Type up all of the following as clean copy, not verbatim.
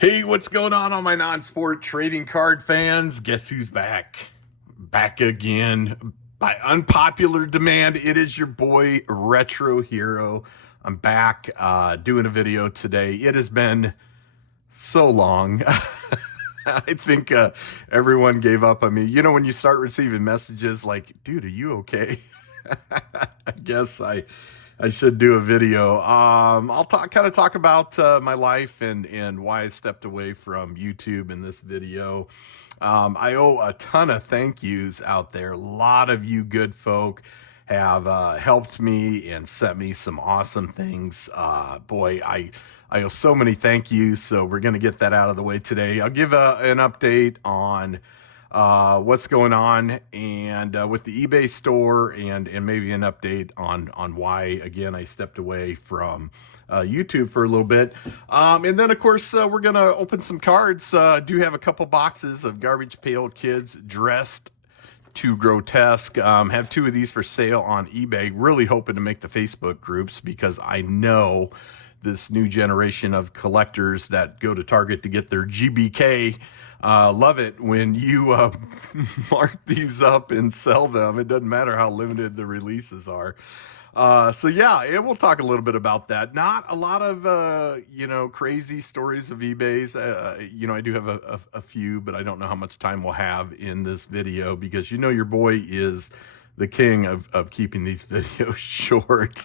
Hey, what's going on all my non-sport trading card fans? Guess who's back? Back again by unpopular demand. It is your boy RetroHero. I'm back doing a video today. It has been so long. I think everyone gave up on me. You know, when you start receiving messages like, dude, are you okay? I guess I should do a video. I'll kind of talk about my life and why I stepped away from YouTube in this video. I owe a ton of thank yous out there. A lot of you good folk have helped me and sent me some awesome things. Boy, I owe so many thank yous, so we're going to get that out of the way today. I'll give an update on what's going on and with the eBay store and maybe an update on why, again, I stepped away from YouTube for a little bit. And then, of course, we're going to open some cards. Do have a couple boxes of Garbage Pail Kids dressed to Grotesque. Have two of these for sale on eBay. Really hoping to make the Facebook groups because I know this new generation of collectors that go to Target to get their GBK love it when you mark these up and sell them. It doesn't matter how limited the releases are. So yeah, we'll talk a little bit about that. Not a lot of, crazy stories of eBays. I do have a few, but I don't know how much time we'll have in this video because your boy is the king of keeping these videos short.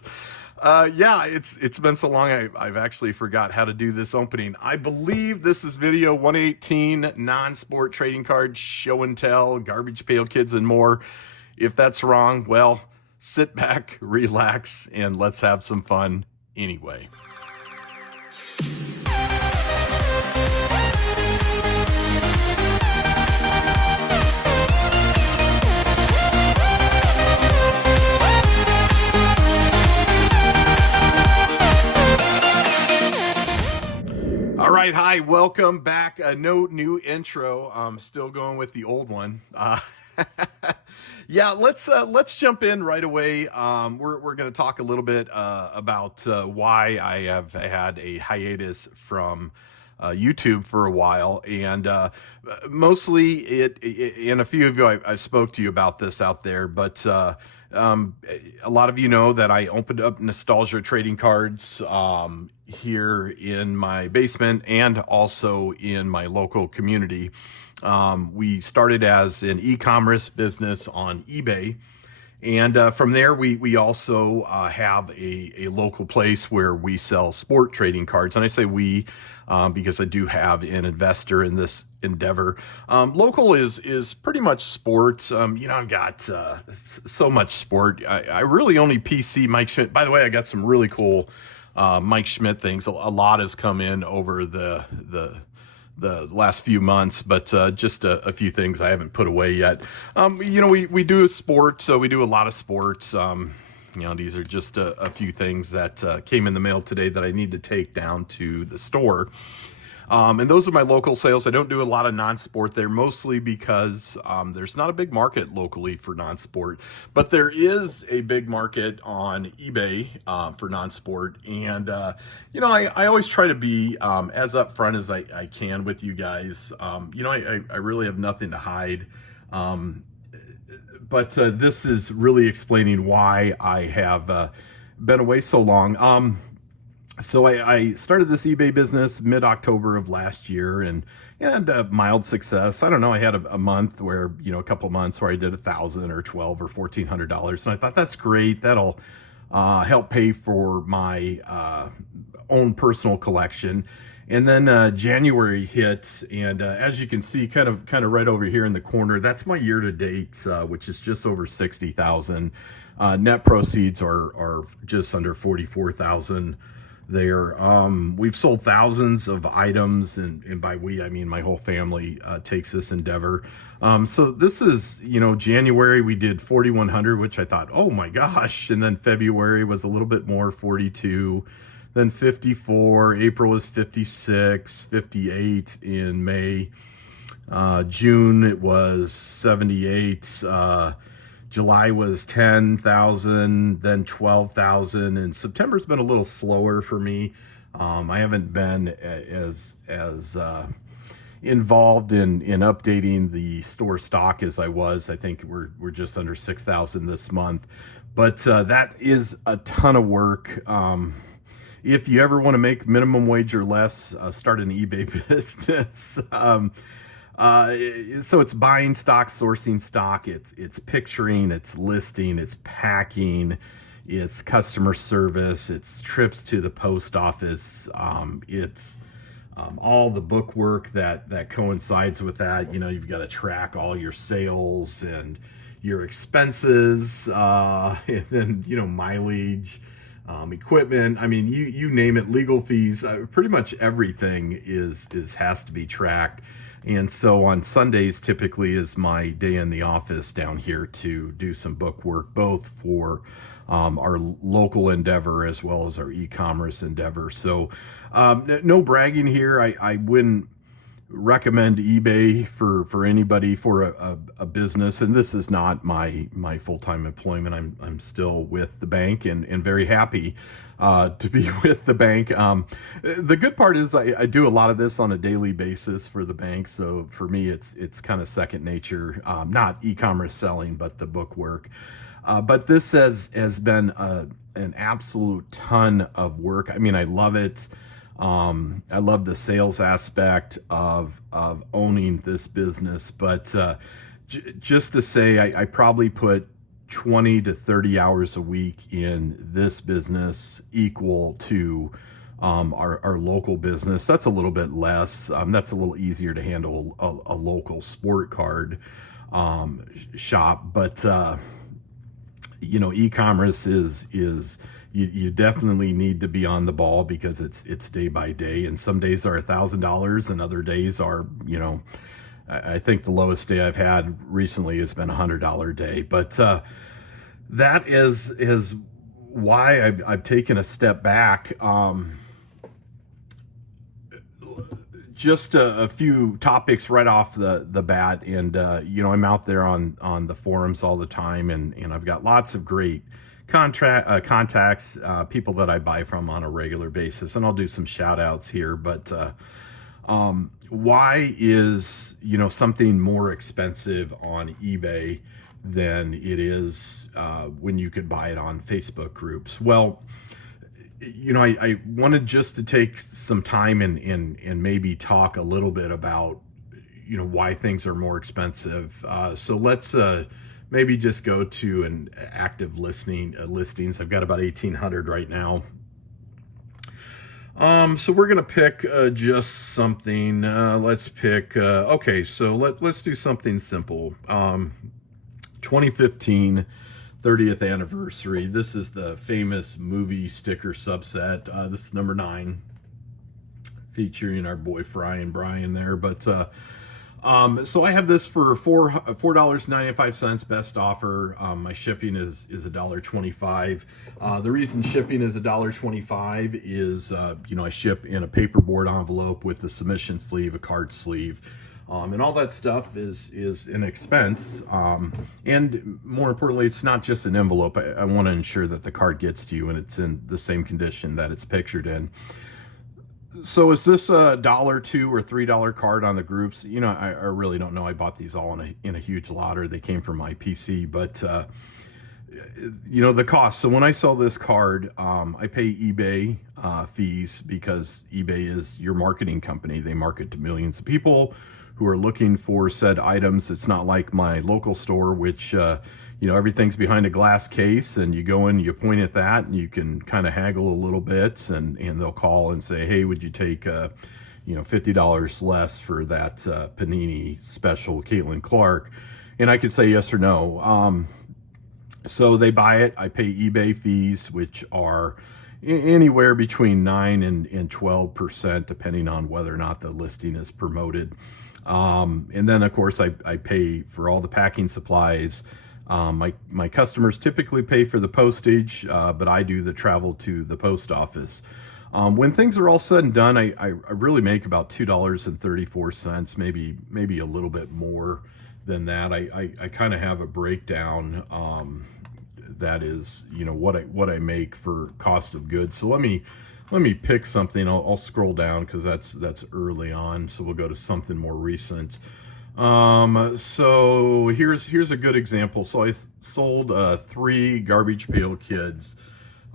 Yeah, it's been so long I've actually forgot how to do this opening. I believe this is video 118, non-sport trading cards, show and tell, Garbage Pail Kids, and more. If that's wrong, well, sit back, relax, and let's have some fun anyway. All right, hi, welcome back. No new intro. I'm still going with the old one. Yeah, let's jump in right away. We're going to talk a little bit about why I have had a hiatus from YouTube for a while, and mostly and a few of you I spoke to you about this out there, but a lot of you know that I opened up Nostalgia Trading Cards here in my basement and also in my local community. We started as an e-commerce business on eBay. And from there, we also have a local place where we sell sport trading cards. And I say we because I do have an investor in this endeavor. Local is pretty much sports. I've got so much sport. I really only PC Mike Schmidt. By the way, I got some really cool Mike Schmidt things. A lot has come in over the last few months, but just a few things I haven't put away yet. We do sports, so we do a lot of sports. These are just a few things that came in the mail today that I need to take down to the store. And those are my local sales. I don't do a lot of non-sport there, mostly because there's not a big market locally for non-sport, but there is a big market on eBay for non-sport. And, I always try to be as upfront as I can with you guys. I really have nothing to hide. But this is really explaining why I have been away so long. So I started this eBay business mid-October of last year and mild success. I don't know. I had a month where, a couple months where I did $1,000 or $1,200 or $1,400. And I thought that's great. That'll help pay for my own personal collection. And then January hit, and as you can see, kind of right over here in the corner, that's my year-to-date, which is just over 60,000. Net proceeds are just under 44,000. There, we've sold thousands of items, and by we I mean my whole family takes this endeavor. So this is, January we did 4,100, which I thought, oh my gosh, and then February was a little bit more, 42, then 54. April was 56, 58 in May. June it was 78. July was 10,000, then 12,000, and September's been a little slower for me. I haven't been as involved in updating the store stock as I was. I think we're just under 6,000 this month, but that is a ton of work. If you ever want to make minimum wage or less, start an eBay business. So it's buying stock, sourcing stock, it's picturing, it's listing, it's packing, it's customer service, it's trips to the post office, it's all the book work that coincides with that. You know, you've got to track all your sales and your expenses, and then, you know, mileage, equipment. I mean, you name it, legal fees, pretty much everything has to be tracked. And so on Sundays typically is my day in the office down here to do some book work, both for our local endeavor as well as our e-commerce endeavor. So no bragging here. I wouldn't recommend eBay for anybody for a business, and this is not my full-time employment. I'm still with the bank and very happy to be with the bank. The good part is I do a lot of this on a daily basis for the bank, so for me it's kind of second nature. Not e-commerce selling, but the book work. But this has been an absolute ton of work. I mean, I love it. I love the sales aspect of owning this business, but just to say, I probably put 20 to 30 hours a week in this business, equal to our local business. That's a little bit less. That's a little easier to handle a local sport card shop, but you know, e-commerce is you definitely need to be on the ball, because it's day by day, and some days are $1,000 and other days are, you know, I think the lowest day I've had recently has been $100 day. But that is why I've taken a step back. Just a few topics right off the bat, and you know, I'm out there on the forums all the time, and I've got lots of great contacts, people that I buy from on a regular basis, and I'll do some shout outs here. But why is, you know, something more expensive on eBay than it is when you could buy it on Facebook groups? Well, you know, I wanted just to take some time and maybe talk a little bit about, you know, why things are more expensive. So let's maybe just go to an active listings. I've got about 1,800 right now. So we're gonna pick just something. Let's pick. Okay, so let's do something simple. 2015 30th anniversary. This is the famous movie sticker subset. This is number 9, featuring our boy Fry and Brian there. But so I have this for $4.95 best offer. My shipping is $1.25. The reason shipping is $1.25 is you know, I ship in a paperboard envelope with a submission sleeve, a card sleeve. And all that stuff is an expense. And more importantly, it's not just an envelope. I want to ensure that the card gets to you and it's in the same condition that it's pictured in. So is this a $1, $2, or $3 card on the groups? You know, I really don't know. I bought these all in a huge lot, or they came from my PC, but you know, the cost. So when I sell this card, I pay eBay fees, because eBay is your marketing company. They market to millions of people who are looking for said items. It's not like my local store, which you know, everything's behind a glass case, and you go in, you point at that, and you can kind of haggle a little bit, and they'll call and say, hey, would you take you know, $50 less for that Panini special Caitlin Clark? And I could say yes or no. So they buy it. I pay eBay fees, which are anywhere between 9 and 12%, depending on whether or not the listing is promoted. And then of course I pay for all the packing supplies. My customers typically pay for the postage, but I do the travel to the post office. When things are all said and done, I really make about $2.34, maybe a little bit more than that. I kind of have a breakdown that is, you know, what I make for cost of goods. So let me let me pick something. I'll scroll down because that's early on. So we'll go to something more recent. So here's a good example. So I sold 3 Garbage Pail Kids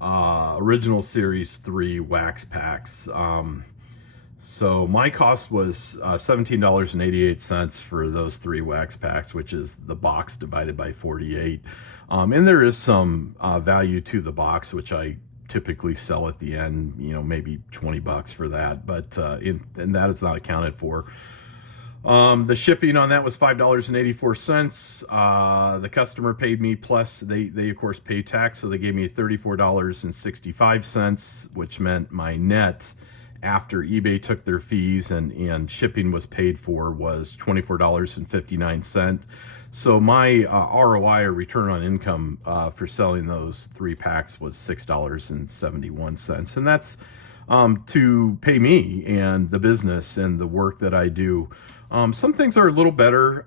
original series 3 wax packs. So my cost was $17.88 for those 3 wax packs, which is the box divided by 48. And there is some value to the box, which I typically sell at the end, you know, maybe 20 bucks for that, but and that is not accounted for. The shipping on that was $5.84. The customer paid me, plus they of course pay tax, so they gave me $34.65, which meant my net after eBay took their fees and shipping was paid for was $24.59. So my ROI, or return on income, for selling those 3 packs was $6.71, and that's to pay me and the business and the work that I do. Some things are a little better.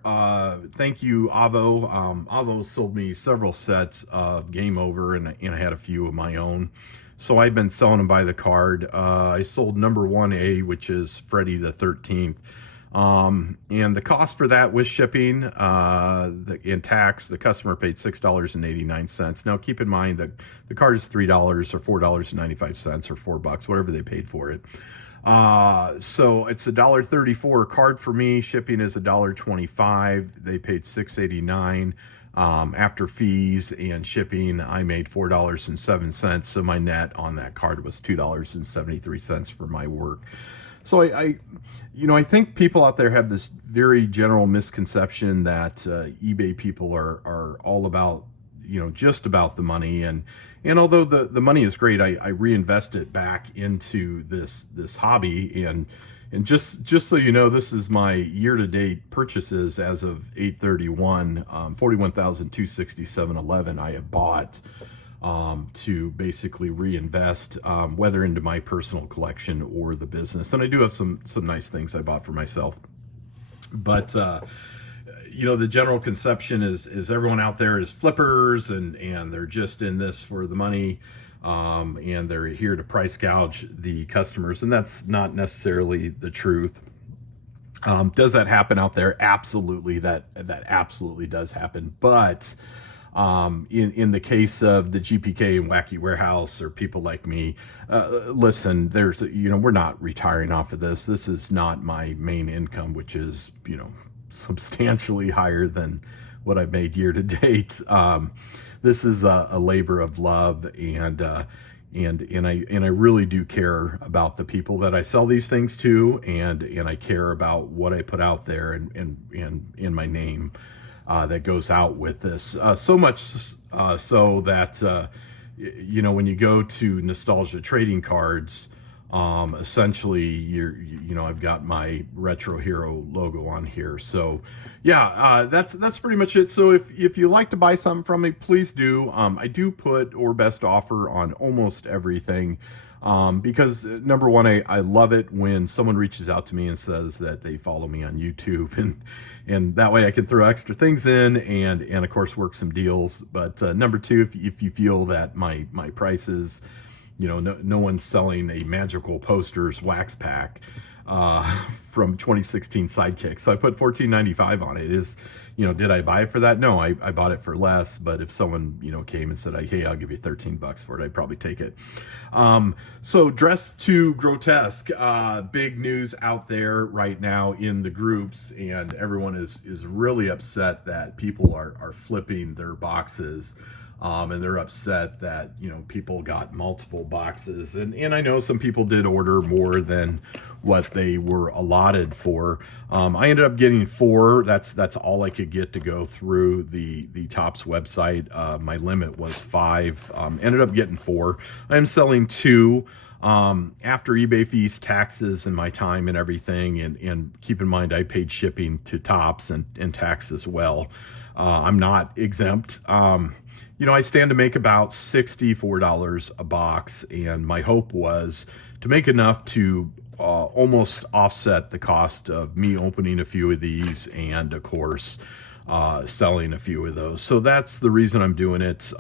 Thank you, Avo. Avo sold me several sets of Game Over, and I had a few of my own. So I've been selling them by the card. I sold number 1A, which is Freddy the 13th. And the cost for that with shipping and tax, the customer paid $6.89. Now keep in mind that the card is $3 or $4.95 or $4, whatever they paid for it. So it's $1.34 card for me. Shipping is $1.25. They paid $6.89. After fees and shipping, I made $4.07. So my net on that card was $2.73 for my work. So I think people out there have this very general misconception that eBay people are all about, just about the money. And although the money is great, I reinvest it back into this hobby. And just so you know, this is my year-to-date purchases as of 8/31, 41,267.11 I have bought to basically reinvest, whether into my personal collection or the business. And I do have some nice things I bought for myself. But the general conception is everyone out there is flippers and they're just in this for the money. And they're here to price gouge the customers, and that's not necessarily the truth. Does that happen out there? Absolutely, that absolutely does happen. But in the case of the GPK and Wacky Warehouse or people like me, listen, we're not retiring off of this. This is not my main income, which is substantially higher than what I've made year to date. This is a labor of love, and I really do care about the people that I sell these things to, and I care about what I put out there and in my name that goes out with this. So much so that when you go to Nostalgia Trading Cards, essentially I've got my RetroHero logo on here. So yeah, that's pretty much it. So if you like to buy something from me, please do. I do put or best offer on almost everything, because number one, I love it when someone reaches out to me and says that they follow me on YouTube, and that way I can throw extra things in and of course work some deals. But number two, if you feel that my prices, no one's selling a Magical Posters wax pack from 2016 Sidekick, so I put $14.95 on it. Did I buy it for that? No, I bought it for less. But if someone came and said, hey, I'll give you $13 for it, I'd probably take it. So Dressed to Grotesque, big news out there right now in the groups, and everyone is really upset that people are flipping their boxes. And they're upset that, people got multiple boxes. And I know some people did order more than what they were allotted for. I ended up getting 4. That's all I could get to go through the Topps website. My limit was 5. Ended up getting 4. I'm selling 2. After eBay fees, taxes, and my time and everything. And keep in mind, I paid shipping to Topps and tax as well. I'm not exempt. I stand to make about $64 a box, and my hope was to make enough to almost offset the cost of me opening a few of these and, of course, selling a few of those. So that's the reason I'm doing it.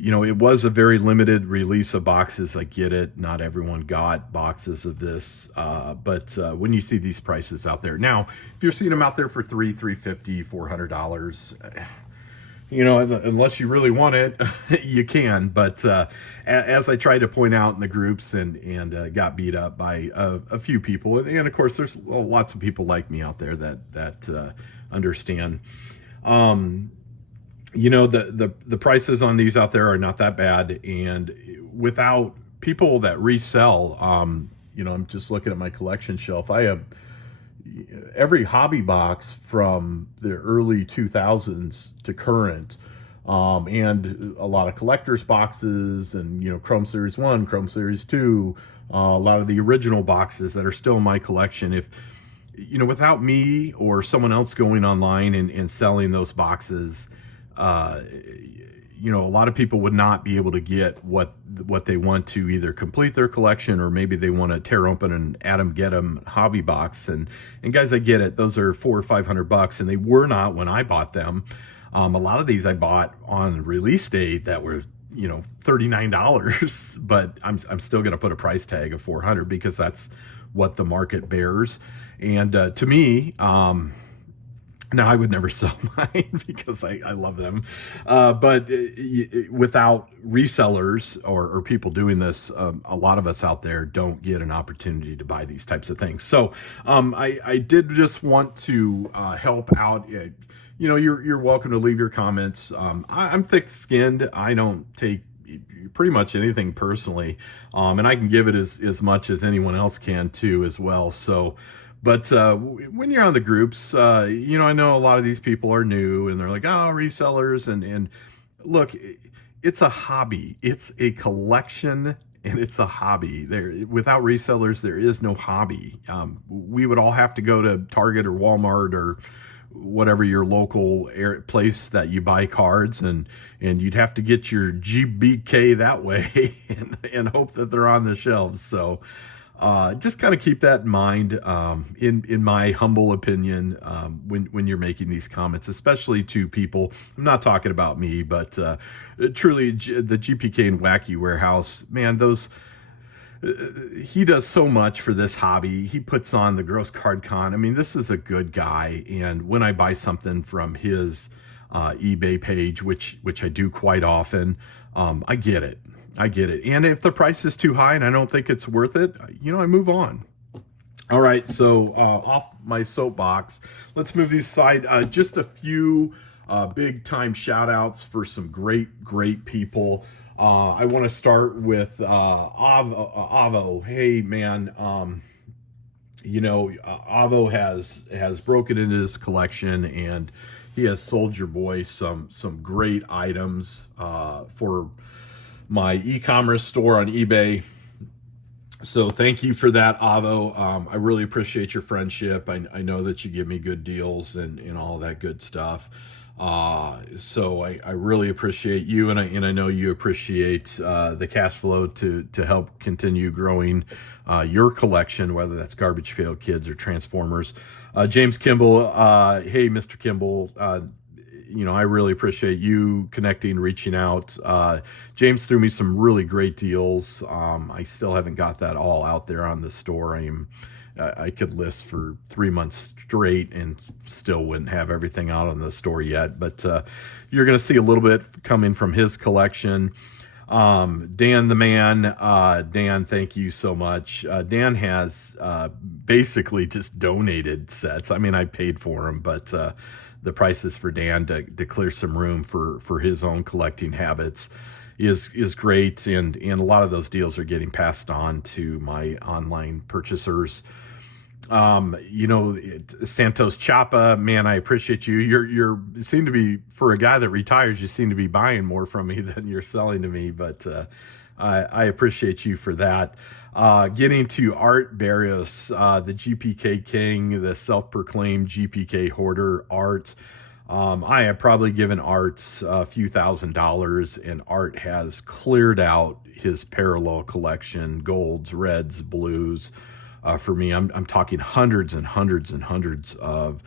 you know, it was a very limited release of boxes. I get it. Not everyone got boxes of this. But when you see these prices out there now, if you're seeing them out there for $350, $400, you know, unless you really want it, you can. But as I tried to point out in the groups and got beat up by a few people, and of course, there's lots of people like me out there that understand. You know, the prices on these out there are not that bad, and without people that resell, you know, I'm just looking at my collection shelf. I have every hobby box from the early 2000s to current, and a lot of collectors boxes, and, you know, Chrome Series 1, Chrome Series 2, a lot of the original boxes that are still in my collection. If, you know, without me or someone else going online and selling those boxes, you know, a lot of people would not be able to get what they want to either complete their collection, or maybe they want to tear open an Atom Get 'em hobby box. And guys, I get it. Those are $400 or $500, and they were not when I bought them. A lot of these I bought on release date that were, you know, $39, but I'm still going to put a price tag of $400 because that's what the market bears. And to me, now, I would never sell mine because I love them. But without resellers or people doing this, a lot of us out there don't get an opportunity to buy these types of things. So I did just want to help out. You know, you're welcome to leave your comments. I'm thick-skinned. I don't take pretty much anything personally. And I can give it as much as anyone else can too as well. So, but when you're on the groups, you know, I know a lot of these people are new and they're like, oh, resellers. And look, it's a hobby. It's a collection, and it's a hobby. Without resellers, there is no hobby. We would all have to go to Target or Walmart or whatever your local place that you buy cards, and you'd have to get your GBK that way and hope that they're on the shelves. So just kind of keep that in mind, in my humble opinion, when you're making these comments, especially to people. I'm not talking about me, but truly the GPK and Wacky Warehouse, man, he does so much for this hobby. He puts on the Gross Card Con. I mean, this is a good guy. And when I buy something from his eBay page, which I do quite often, I get it. And if the price is too high and I don't think it's worth it, you know, I move on. All right, so off my soapbox, let's move these aside. Just a few big time shout outs for some great people. I want to start with Avo. Hey man, you know, Avo has broken into his collection, and he has sold your boy some great items for my e-commerce store on eBay. So thank you for that, Avo. I really appreciate your friendship. I know that you give me good deals and all that good stuff. So I really appreciate you, and I know you appreciate the cash flow to help continue growing your collection, whether that's Garbage Pail Kids or Transformers. James Kimball, hey, Mr. Kimball, you know, I really appreciate you connecting, reaching out. James threw me some really great deals. I still haven't got that all out there on the store. I could list for 3 months straight and still wouldn't have everything out on the store yet. But you're going to see a little bit coming from his collection. Dan the man, Dan, thank you so much. Dan has basically just donated sets. I mean, I paid for them, but the prices for Dan to clear some room for his own collecting habits is great, and a lot of those deals are getting passed on to my online purchasers. You know, Santos Chapa, man, I appreciate you. You seem to be, for a guy that retires, you seem to be buying more from me than you're selling to me, but I appreciate you for that. Getting to Art Barrios, the GPK King, the self-proclaimed GPK hoarder, Art. I have probably given Art a few $1,000s, and Art has cleared out his parallel collection, golds, reds, blues. For me, I'm talking hundreds and hundreds and hundreds of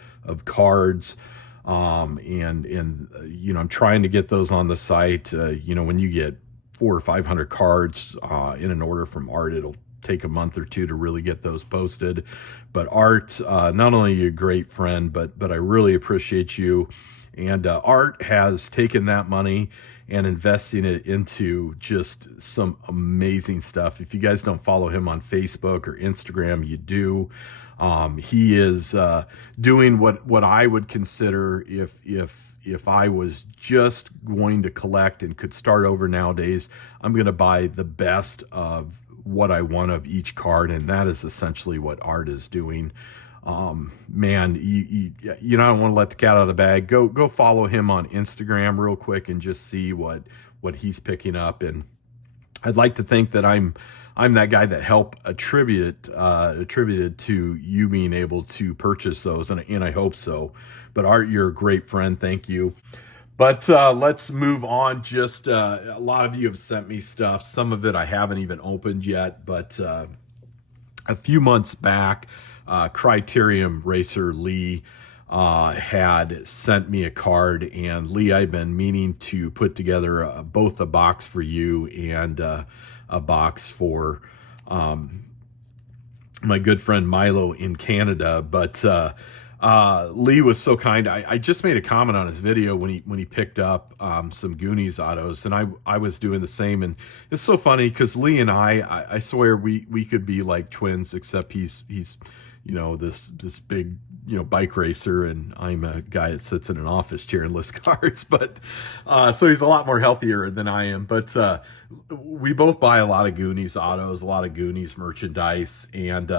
cards. You know, I'm trying to get those on the site. You know, when you get 400 or 500 cards in an order from Art, it'll take a month or two to really get those posted. But Art, not only are you a great friend, but I really appreciate you. And Art has taken that money and investing it into just some amazing stuff. If you guys don't follow him on Facebook or Instagram, you do. He is doing what I would consider, if I was just going to collect and could start over nowadays, I'm going to buy the best of what I want of each card, and that is essentially what Art is doing. Man, you know, I don't want to let the cat out of the bag. Go follow him on Instagram real quick and just see what he's picking up. And I'd like to think that I'm that guy that helped attributed to you being able to purchase those, and I hope so. But Art, you're a great friend. Thank you. But let's move on. Just a lot of you have sent me stuff. Some of it I haven't even opened yet, but a few months back, Criterium Racer Lee had sent me a card, and Lee, I've been meaning to put together both a box for you and a box for my good friend Milo in Canada. But Lee was so kind. I just made a comment on his video when he picked up some Goonies autos, and I was doing the same. And it's so funny because Lee and I swear we could be like twins, except he's you know, this big, you know, bike racer, and I'm a guy that sits in an office chair and lists cards. But so he's a lot more healthier than I am. But we both buy a lot of Goonies autos, a lot of Goonies merchandise, and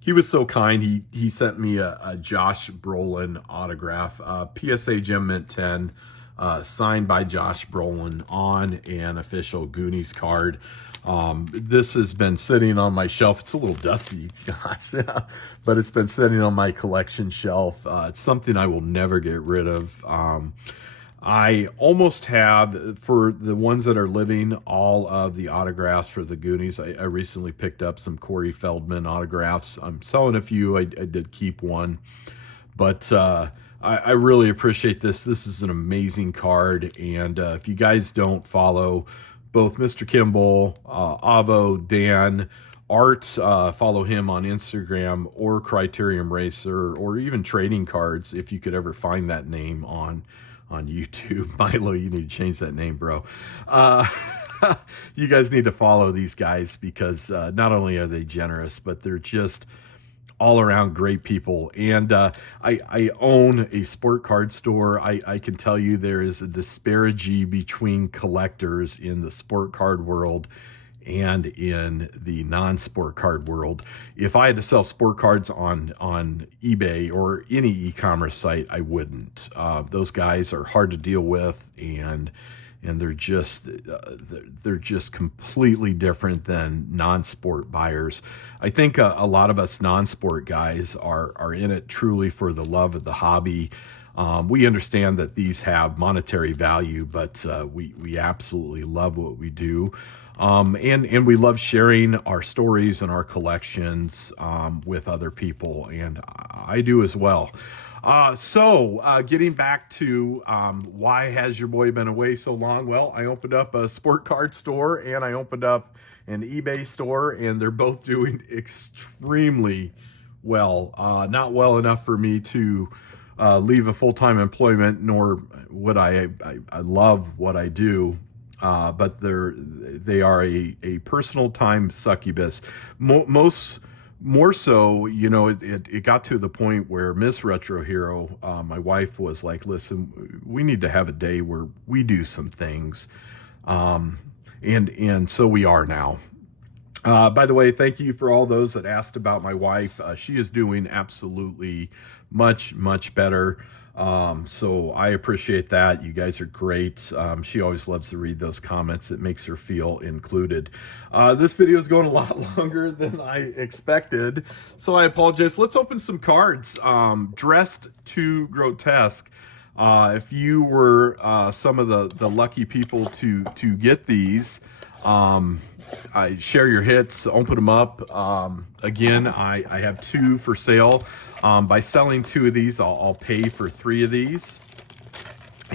he was so kind. He sent me a Josh Brolin autograph, PSA Gem Mint 10, signed by Josh Brolin on an official Goonies card. This has been sitting on my shelf. It's a little dusty, gosh, but it's been sitting on my collection shelf. It's something I will never get rid of. I almost have, for the ones that are living, all of the autographs for the Goonies. I recently picked up some Corey Feldman autographs. I'm selling a few. I did keep one, but I really appreciate this. This is an amazing card, and if you guys don't follow both Mr. Kimball, Avo, Dan, Art, follow him on Instagram, or Criterium Racer, or even Trading Cards, if you could ever find that name on YouTube. Milo, you need to change that name, bro. You guys need to follow these guys, because not only are they generous, but they're just all around great people. And I own a sport card store. I can tell you there is a disparity between collectors in the sport card world and in the non-sport card world. If I had to sell sport cards on eBay or any e-commerce site, I wouldn't. Those guys are hard to deal with, and they're just completely different than non-sport buyers. I think a lot of us non-sport guys are in it truly for the love of the hobby. We understand that these have monetary value, but we absolutely love what we do. And we love sharing our stories and our collections with other people, and I do as well. So getting back to why has your boy been away so long? Well, I opened up a sport card store, and I opened up an eBay store, and they're both doing extremely well. Not well enough for me to leave a full-time employment, nor would I love what I do. But they are a personal time succubus. More so, you know, it got to the point where Miss Retro Hero, my wife, was like, listen, we need to have a day where we do some things. And so we are now. By the way, thank you for all those that asked about my wife. She is doing absolutely much better. So I appreciate that. You guys are great. She always loves to read those comments. It makes her feel included. This video is going a lot longer than I expected, so I apologize. Let's open some cards. Dressed to Grotesque. If you were some of the lucky people to get these, I share your hits, open them up. Again, I have 2 for sale. By selling 2 of these, I'll pay for 3 of these.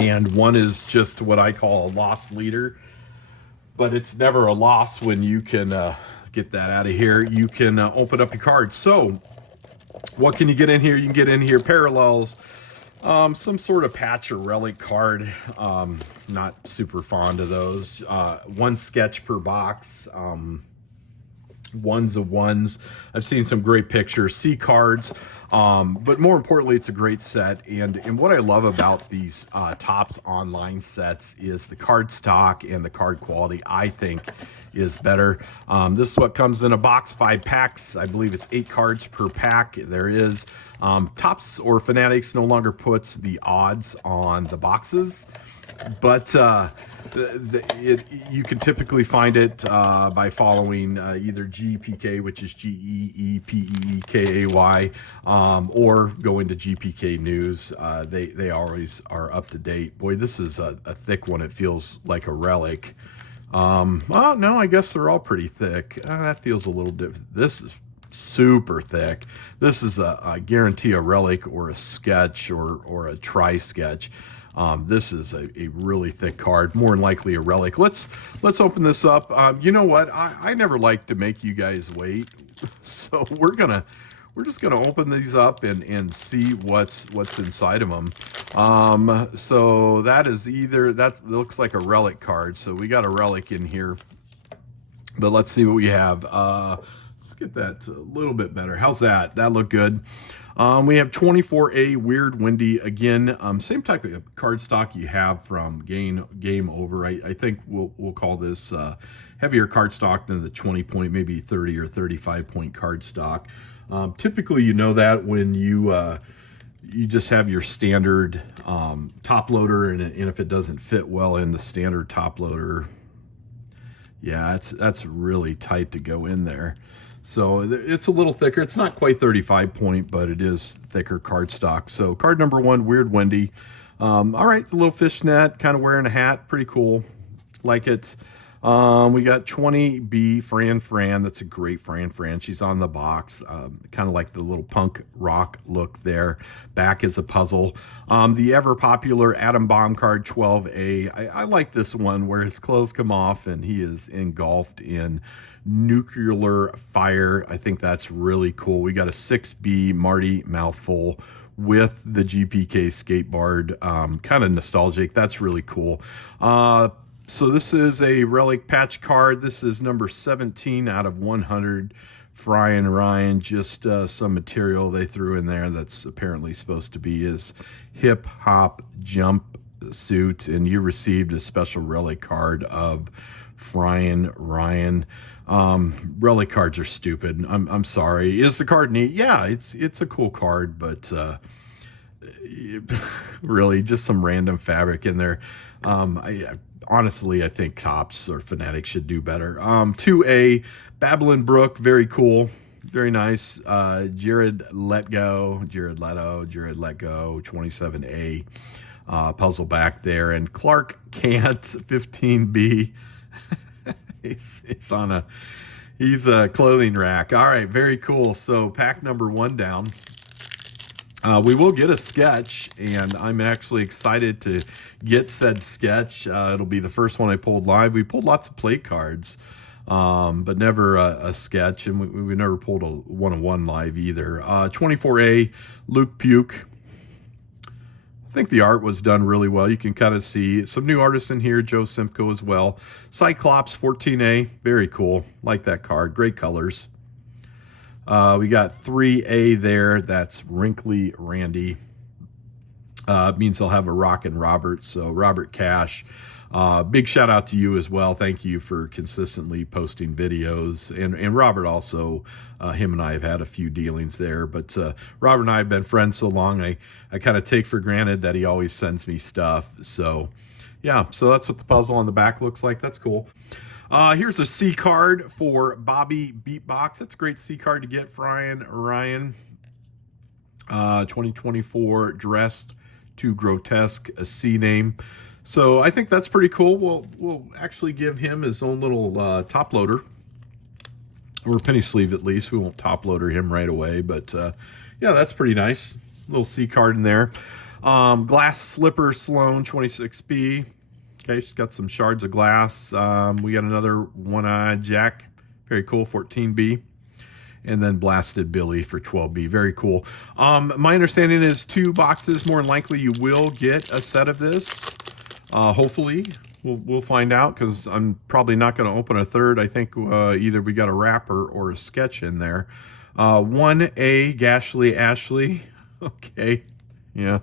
and one is just what I call a loss leader. But it's never a loss when you can get that out of here. You can open up your cards. So what can you get in here? You can get in here parallels, some sort of patch or relic card. Not super fond of those. One sketch per box. Ones of ones. I've seen some great pictures, C cards, but more importantly, it's a great set. And what I love about these Topps online sets is the card stock and the card quality, I think, is better. This is what comes in a box, 5 packs. I believe it's 8 cards per pack. There is Topps or Fanatics no longer puts the odds on the boxes, but you can typically find it by following either GPK, which is GEEPEEKAY, or going to GPK News. They always are up to date. Boy, this is a thick one. It feels like a relic. Well, no, I guess they're all pretty thick. That feels a little different. This is super thick. This is I guarantee a relic or a sketch or a tri-sketch. This is a really thick card, more than likely a relic. Let's open this up. You know what? I never like to make you guys wait, so we're just gonna open these up and see what's inside of them. So that looks like a relic card. So we got a relic in here, but let's see what we have. Let's get that a little bit better. How's that? That look good. We have 24A Weird Windy again. Same type of card stock you have from Game Over. I think we'll call this heavier card stock than the 20 point, maybe 30 or 35 point card stock. Typically, you know that when you just have your standard top loader, and if it doesn't fit well in the standard top loader, yeah, that's really tight to go in there. So it's a little thicker. It's not quite 35 point, but it is thicker card stock. So card number 1, Weird Wendy. All right, the little fishnet, kind of wearing a hat, pretty cool. Like it. We got 20B Fran. That's a great Fran. She's on the box. Kind of like the little punk rock look there. Back is a puzzle. The ever popular Atom Bomb card 12A. I like this one where his clothes come off and he is engulfed in nuclear fire. I think that's really cool. We got a 6B Marty Mouthful with the GPK skateboard. Kind of nostalgic. That's really cool. So this is a relic patch card. This is number 17 out of 100. Fry and Ryan, just some material they threw in there that's apparently supposed to be his hip hop jump suit, and you received a special relic card of Fry and Ryan. Relic cards are stupid. I'm sorry. Is the card neat? Yeah, it's a cool card, but really just some random fabric in there. Honestly, I think Topps or Fanatics should do better. 2A, Babylon Brook, very cool, very nice. Jared Leto, 27A, puzzle back there. And Clark Kent, 15B, he's on he's a clothing rack. All right, very cool. So pack number 1 down. We will get a sketch, and I'm actually excited to get said sketch. It'll be the first one I pulled live. We pulled lots of play cards, but never a sketch, and we never pulled a one-on-one live either. 24A, Luke Puke. I think the art was done really well. You can kind of see some new artists in here, Joe Simcoe as well. Cyclops, 14A, very cool. Like that card, great colors. We got 3A there. That's Wrinkly Randy. Means he'll have a Rockin' Robert. So Robert Cash, big shout out to you as well. Thank you for consistently posting videos. And Robert also, him and I have had a few dealings there. But Robert and I have been friends so long, I kind of take for granted that he always sends me stuff. So yeah, so that's what the puzzle on the back looks like. That's cool. Here's a C card for Bobby Beatbox. That's a great C card to get, Ryan. 2024 Dressed to Grotesque, a C name. So I think that's pretty cool. We'll actually give him his own little top loader, or penny sleeve at least. We won't top loader him right away, but yeah, that's pretty nice. Little C card in there. Glass Slipper Sloan 26B. Okay, she's got some shards of glass. We got another one-eyed Jack. Very cool, 14B. And then Blasted Billy for 12B. Very cool. My understanding is 2 boxes. More than likely you will get a set of this. Hopefully. We'll find out, because I'm probably not going to open a third. I think either we got a wrapper or a sketch in there. 1A Gashly Ashley. Okay. Yeah.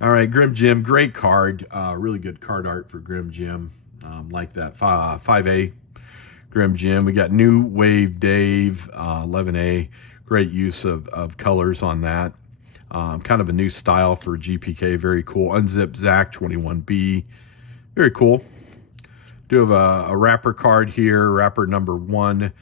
All right, Grim Jim. Great card. Really good card art for Grim Jim. Like that. 5A Grim Jim. We got New Wave Dave. 11A. Great use of colors on that. Kind of a new style for GPK. Very cool. Unzip Zach 21B. Very cool. Do have a wrapper card here, wrapper number 1.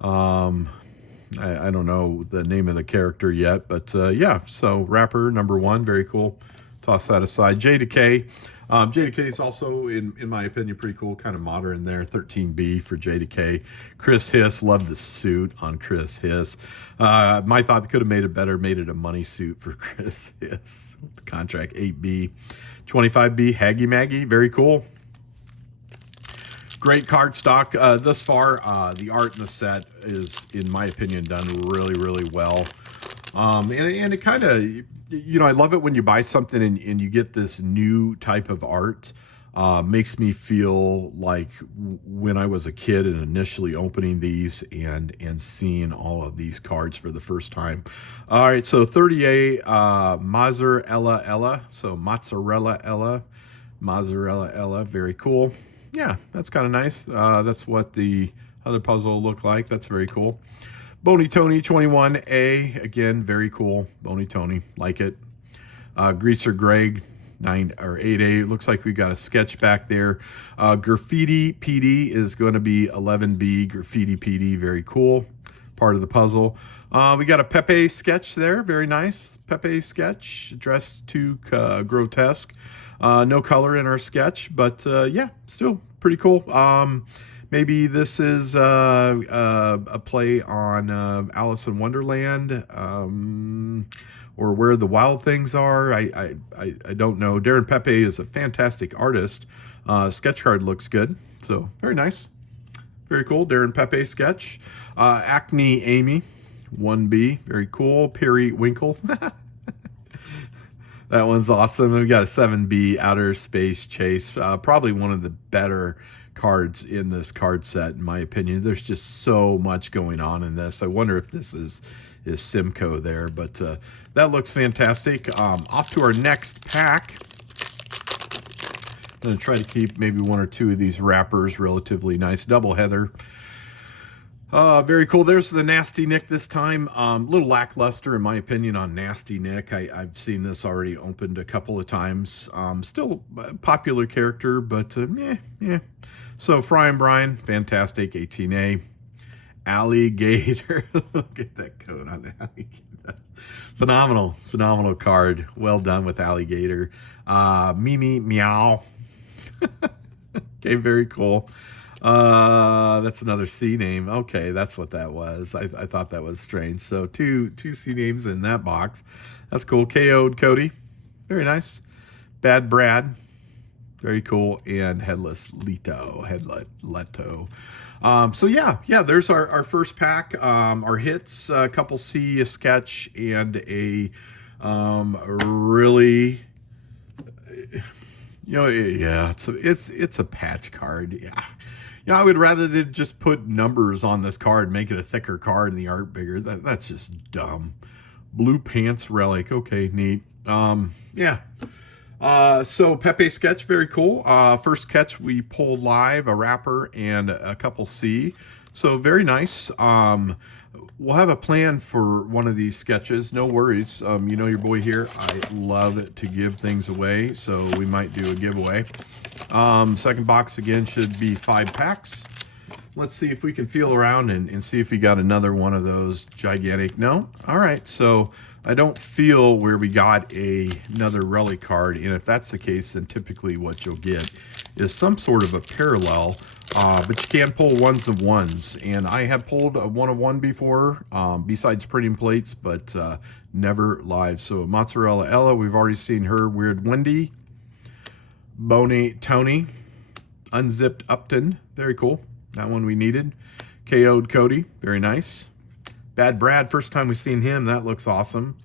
I don't know the name of the character yet, but yeah, so wrapper number 1, very cool. Toss that aside. JDK. JDK is also, in my opinion, pretty cool, kind of modern there. 13B for JDK. Chris Hiss, love the suit on Chris Hiss. My thought could have made it better, made it a money suit for Chris Hiss. The contract 8B. 25B, Haggy Maggie, very cool. Great card stock thus far. The art in the set is, in my opinion, done really, really well. And it kind of, you know, I love it when you buy something and you get this new type of art. Makes me feel like when I was a kid and initially opening these and seeing all of these cards for the first time. All right, so 30A Mozzarella Ella. So Mozzarella Ella, very cool. Yeah, that's kind of nice. That's what the other puzzle looked like. That's very cool. Boney Tony 21A, again, very cool. Boney Tony, like it. Greaser Greg 9 or 8A. Looks like we've got a sketch back there. Graffiti PD is going to be 11B. Graffiti PD, very cool. Part of the puzzle. We got a Pepe sketch there, very nice. Pepe sketch addressed to Grotesque. No color in our sketch, but yeah, still pretty cool. Maybe this is a play on Alice in Wonderland, or Where the Wild Things Are. I don't know. Darren Pepe is a fantastic artist. Sketch card looks good, so very nice. Very cool. Darren Pepe sketch. Acne Amy, 1B, very cool. Perry Winkle. That one's awesome. We've got a 7B Outer Space Chase. Probably one of the better cards in this card set, in my opinion. There's just so much going on in this. I wonder if this is Simcoe there, but that looks fantastic. Off to our next pack. I'm going to try to keep maybe 1 or 2 of these wrappers relatively nice. Double Heather. Very cool. There's the Nasty Nick this time. A little lackluster, in my opinion, on Nasty Nick. I've seen this already opened a couple of times. Still a popular character, but yeah. So Fry and Brian, fantastic. 18A. Alligator. Look at that coat on the Alligator. Phenomenal card. Well done with Alligator. Mimi Meow. Okay, very cool. That's another C name. Okay, that's what that was. I thought that was strange. So two C names in that box. That's cool. KO'd Cody. Very nice. Bad Brad. Very cool. And Headless Leto. So yeah, there's our first pack. Our hits, a couple C, a sketch, and a really, you know, yeah, it's a patch card. Yeah. You know, I would rather they just put numbers on this card, make it a thicker card and the art bigger. That's just dumb. Blue Pants Relic. Okay, neat. Yeah. So Pepe sketch, very cool. First sketch we pulled live, a wrapper and a couple C. So very nice. We'll have a plan for one of these sketches. No worries. You know your boy here. I love to give things away, so we might do a giveaway. Second box again should be 5 packs. Let's see if we can feel around and see if we got another one of those gigantic. No? All right. So I don't feel where we got another relic card. And if that's the case, then typically what you'll get is some sort of a parallel but you can pull ones of ones, and I have pulled a one of one before, besides printing plates, but never live. So Mozzarella Ella, we've already seen her. Weird Wendy, Boney Tony, Unzipped Upton, very cool. That one we needed. KO'd Cody, very nice. Bad Brad, first time we've seen him, that looks awesome.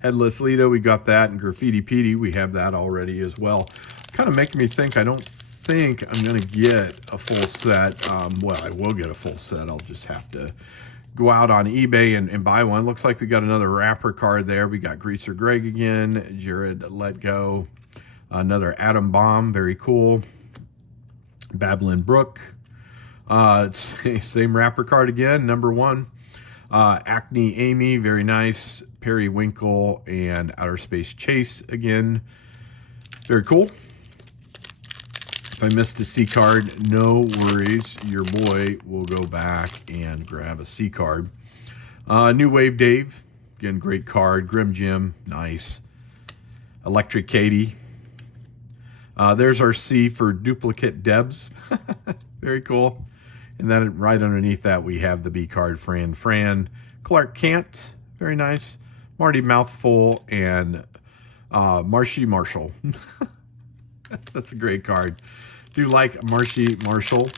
Headless Lito, we got that, and Graffiti Petey, we have that already as well. Kind of making me think I don't think I'm going to get a full set. Well, I will get a full set. I'll just have to go out on eBay and buy one. Looks like we got another wrapper card there. We got Greaser Greg again, Jared Let Go, another Atom Bomb, very cool. Babylon Brook, same wrapper card again, number 1. Acne Amy, very nice. Periwinkle and Outer Space Chase again, very cool. If I missed a C card, no worries. Your boy will go back and grab a C card. New Wave Dave, again, great card. Grim Jim, nice. Electric Katie. There's our C for Duplicate Debs. Very cool. And then right underneath that, we have the B card, Fran. Clark Kent, very nice. Marty Mouthful and Marshy Marshall. That's a great card. Do like Marshy Marshall.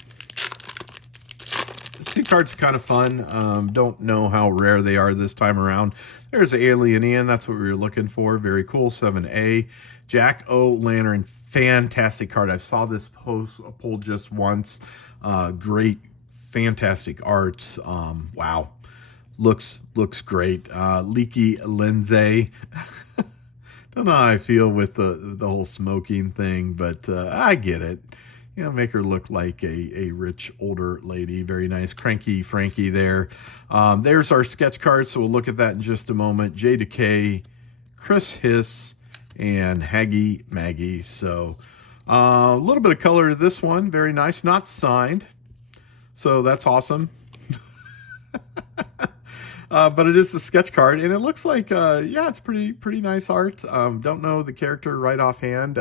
C cards are kind of fun. Don't know how rare they are this time around. There's Alien Ian. That's what we were looking for. Very cool. 7A. Jack O' Lantern. Fantastic card. I saw this pull just once. Great, fantastic art. Wow. Looks great. Leaky Lindsay. Don't know how I feel with the whole smoking thing, but I get it. You know, make her look like a rich older lady. Very nice. Cranky Frankie there. There's our sketch card, so we'll look at that in just a moment. J Decay, Chris Hiss, and Haggy Maggie. So a little bit of color to this one. Very nice. Not signed. So that's awesome. But it is a sketch card, and it looks like, yeah, it's pretty nice art. Don't know the character right offhand.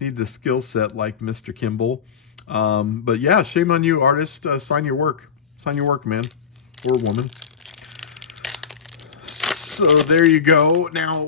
Need the skill set like Mr. Kimball. But yeah, shame on you, artist. Sign your work. Sign your work, man. Or woman. So there you go. Now,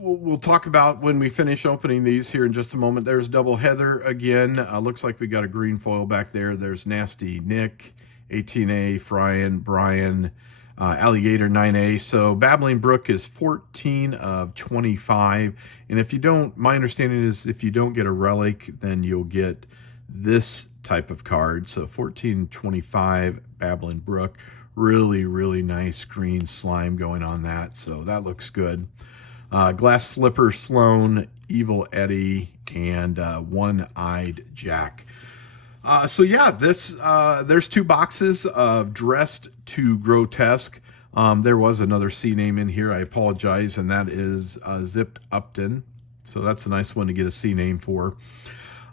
we'll talk about when we finish opening these here in just a moment. There's Double Heather again. Looks like we got a green foil back there. There's Nasty Nick, 18A, Fryan, Brian, Alligator 9A. So Babbling Brook is 14 of 25. And if you don't, my understanding is if you don't get a relic, then you'll get this type of card. So 1425 Babbling Brook. Really nice green slime going on that. So that looks good. Glass Slipper Sloan, Evil Eddie, and One-Eyed Jack. So yeah, there's 2 boxes of Dressed to Grotesque. There was another C name in here. I apologize, and that is Zipped Upton. So that's a nice one to get a C name for.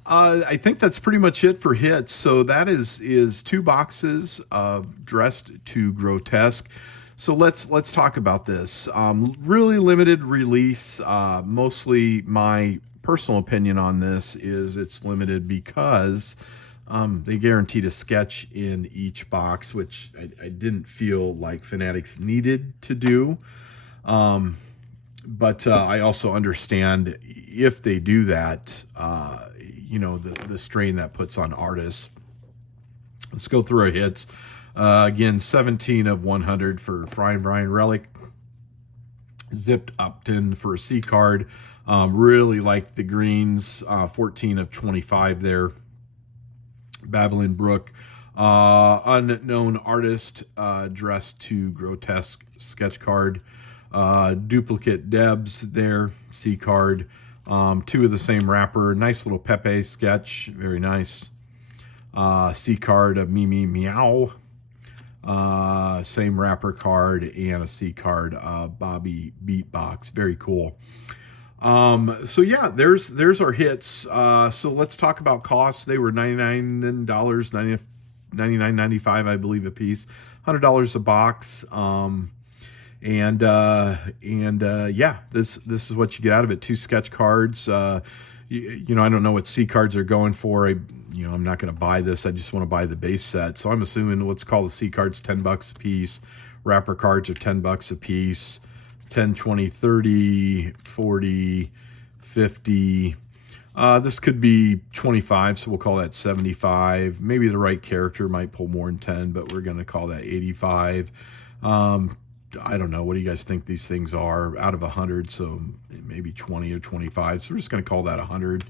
I think that's pretty much it for hits. So that is 2 boxes of Dressed to Grotesque. So let's talk about this. Really limited release. Mostly my personal opinion on this is it's limited because they guaranteed a sketch in each box, which I didn't feel like Fanatics needed to do. But I also understand if they do that, you know, the strain that puts on artists. Let's go through our hits. Again, 17 of 100 for Fryan Brian Relic. Zipped Upton for a C card. Really like the greens. 14 of 25 there. Babylon Brook, Unknown Artist, Dressed to Grotesque sketch card. Duplicate Debs there, C card. 2 of the same wrapper. Nice little Pepe sketch, very nice. C card of Mimi Meow. Same wrapper card, and a C card, Bobby Beatbox, very cool. So yeah, there's our hits. So let's talk about costs. They were $99, $99.95, I believe, a piece, $100 a box. Yeah, this is what you get out of it. 2 sketch cards. you know, I don't know what C cards are going for. I'm not going to buy this. I just want to buy the base set. So I'm assuming let's call the C cards $10 a piece. Wrapper cards are $10 a piece. 10, 20, 30, 40, 50. This could be 25, so we'll call that 75. Maybe the right character might pull more than 10, but we're going to call that 85. I don't know. What do you guys think these things are out of 100? So maybe 20 or 25. So we're just going to call that 100.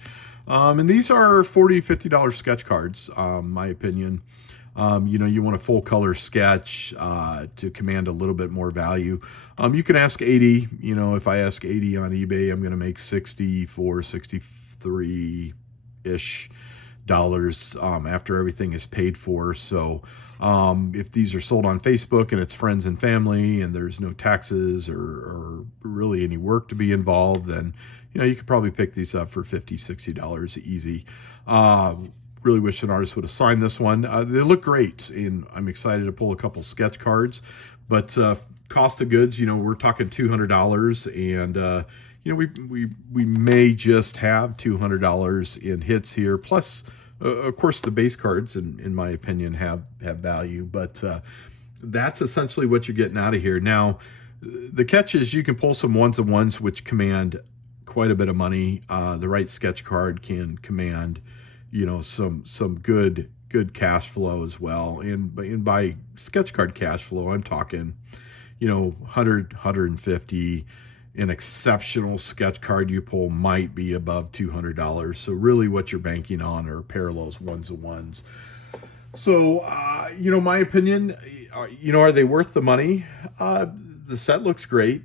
And these are $40, $50 sketch cards, my opinion. You know, you want a full color sketch to command a little bit more value. You can ask 80. You know, if I ask 80 on eBay, I'm going to make 64, 63-ish dollars after everything is paid for. So if these are sold on Facebook and it's friends and family and there's no taxes or really any work to be involved, then, you know, you could probably pick these up for $50, $60 easy. Really wish an artist would have signed this one. They look great, and I'm excited to pull a couple sketch cards. But cost of goods, you know, we're talking $200, and you know, we may just have $200 in hits here. Plus, of course, the base cards, in my opinion, have value. But that's essentially what you're getting out of here. Now, the catch is you can pull some ones and ones, which command quite a bit of money. The right sketch card can command, you know, some good cash flow as well. And by sketch card cash flow, I'm talking, you know, 100, 150. An exceptional sketch card you pull might be above $200. So really what you're banking on are parallels, ones and ones. So, you know, my opinion, you know, are they worth the money? The set looks great.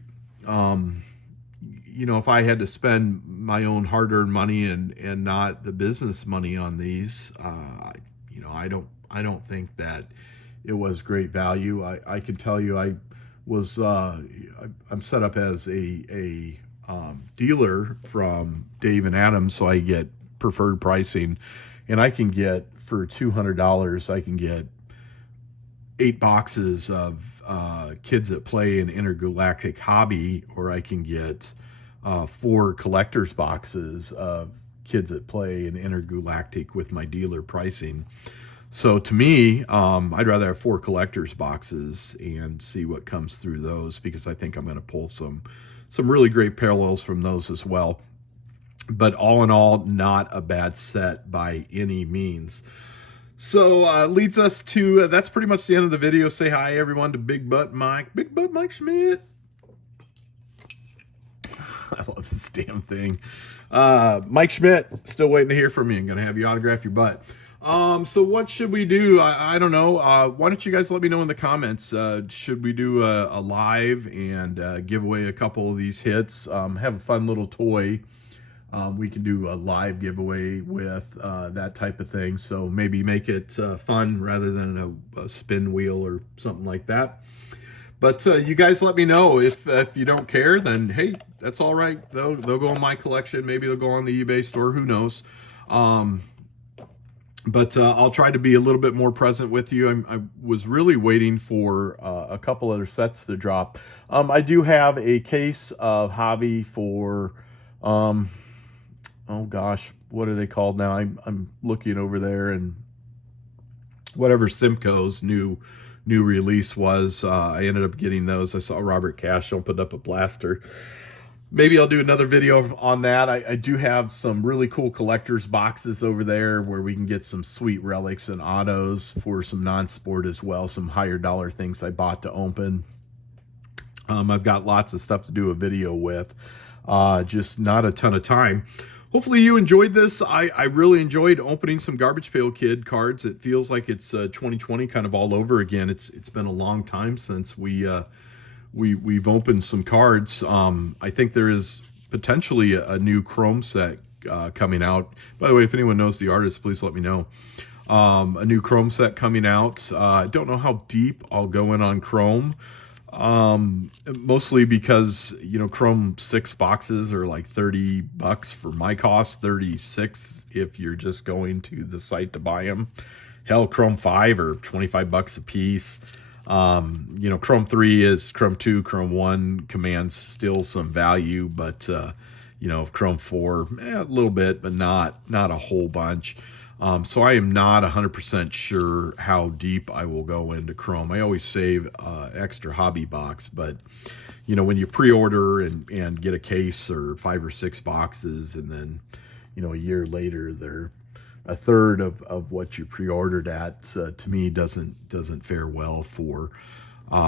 You know, if I had to spend my own hard-earned money and not the business money on these, you know, I don't think that it was great value. I can tell you, I'm set up as a dealer from Dave and Adam, so I get preferred pricing, and I can get for $200, I can get 8 boxes of Kids That Play an Intergalactic Hobby, or I can get 4 collector's boxes of Kids That Play an Intergalactic with my dealer pricing. So to me, I'd rather have 4 collector's boxes and see what comes through those, because I think I'm going to pull some really great parallels from those as well. But all in all, not a bad set by any means. So leads us to, that's pretty much the end of the video. Say hi, everyone, to Big Butt Mike Schmidt. I love this damn thing. Mike Schmidt, still waiting to hear from you. I'm going to have you autograph your butt. So what should we do? I don't know. Why don't you guys let me know in the comments? Should we do a live and give away a couple of these hits? Have a fun little toy. We can do a live giveaway with that type of thing. So maybe make it fun rather than a spin wheel or something like that. But you guys let me know. If you don't care, then hey, that's all right. They'll go in my collection. Maybe they'll go on the eBay store. Who knows? But I'll try to be a little bit more present with you. I was really waiting for a couple other sets to drop. I do have a case of hobby for, oh gosh, what are they called now? I'm looking over there, and whatever Simcoe's new release was, I ended up getting those. I saw Robert Cashel put up a blaster. Maybe I'll do another video on that. I do have some really cool collector's boxes over there where we can get some sweet relics and autos for some non-sport as well, some higher dollar things I bought to open. I've got lots of stuff to do a video with, just not a ton of time. Hopefully you enjoyed this. I really enjoyed opening some Garbage Pail Kid cards. It feels like it's 2020 kind of all over again. It's been a long time since we've opened some cards. I think there is potentially a new Chrome set coming out. By the way, if anyone knows the artist, please let me know. A new Chrome set coming out. I don't know how deep I'll go in on Chrome. Mostly because, you know, Chrome 6 boxes are like $30 for my cost, 36 if you're just going to the site to buy them. Hell, Chrome 5 are $25 a piece. You know, Chrome 3 is Chrome 2, Chrome 1 commands still some value, but of Chrome 4, a little bit, but not a whole bunch. So I am not 100% sure how deep I will go into Chrome. I always save extra hobby box, but when you pre-order and get a case or 5 or 6 boxes, and then a year later they're a third of what you pre-ordered at, to me doesn't fare well for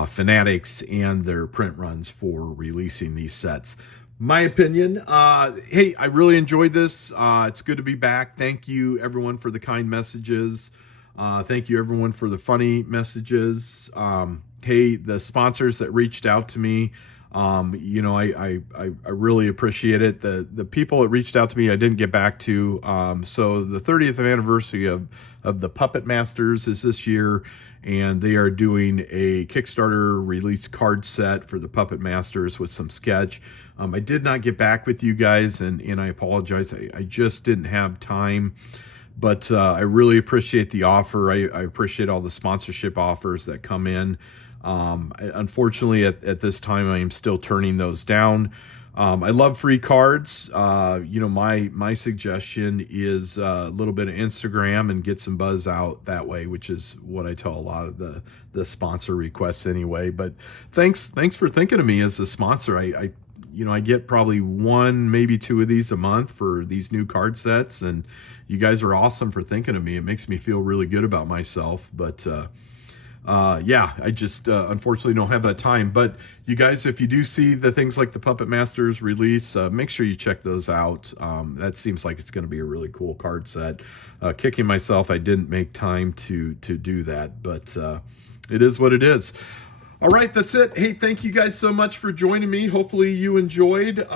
fanatics and their print runs for releasing these sets. My opinion. Hey, I really enjoyed this. It's good to be back. Thank you everyone for the kind messages. Thank you everyone for the funny messages. Hey, the sponsors that reached out to me, I really appreciate it. The people that reached out to me, I didn't get back to. So the 30th anniversary of the Puppet Masters is this year, and they are doing a Kickstarter release card set for the Puppet Masters with some sketch. I did not get back with you guys, and I apologize. I just didn't have time. But I really appreciate the offer. I appreciate all the sponsorship offers that come in. Unfortunately, at this time, I am still turning those down. I love free cards. My suggestion is a little bit of Instagram and get some buzz out that way, which is what I tell a lot of the sponsor requests anyway. But thanks for thinking of me as a sponsor. I get probably 1, maybe 2 of these a month for these new card sets, and you guys are awesome for thinking of me. It makes me feel really good about myself. But yeah, I just unfortunately don't have that time. But you guys, if you do see the things like the Puppet Masters release, make sure you check those out. That seems like it's going to be a really cool card set. Kicking myself, I didn't make time to do that, but it is what it is. All right, that's it. Hey, thank you guys so much for joining me. Hopefully you enjoyed.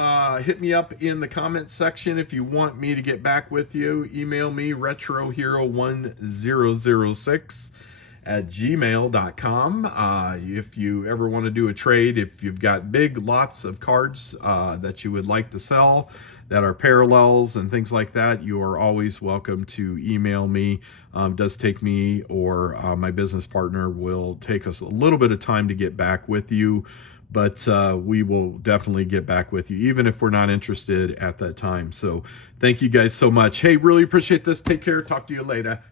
Hit me up in the comments section if you want me to get back with you. Email me, RetroHero1006@gmail.com. If you ever want to do a trade, if you've got lots of cards that you would like to sell that are parallels and things like that, you are always welcome to email me. It does take me or my business partner will take us a little bit of time to get back with you, but we will definitely get back with you, even if we're not interested at that time. So thank you guys so much. Hey, really appreciate this. Take care. Talk to you later.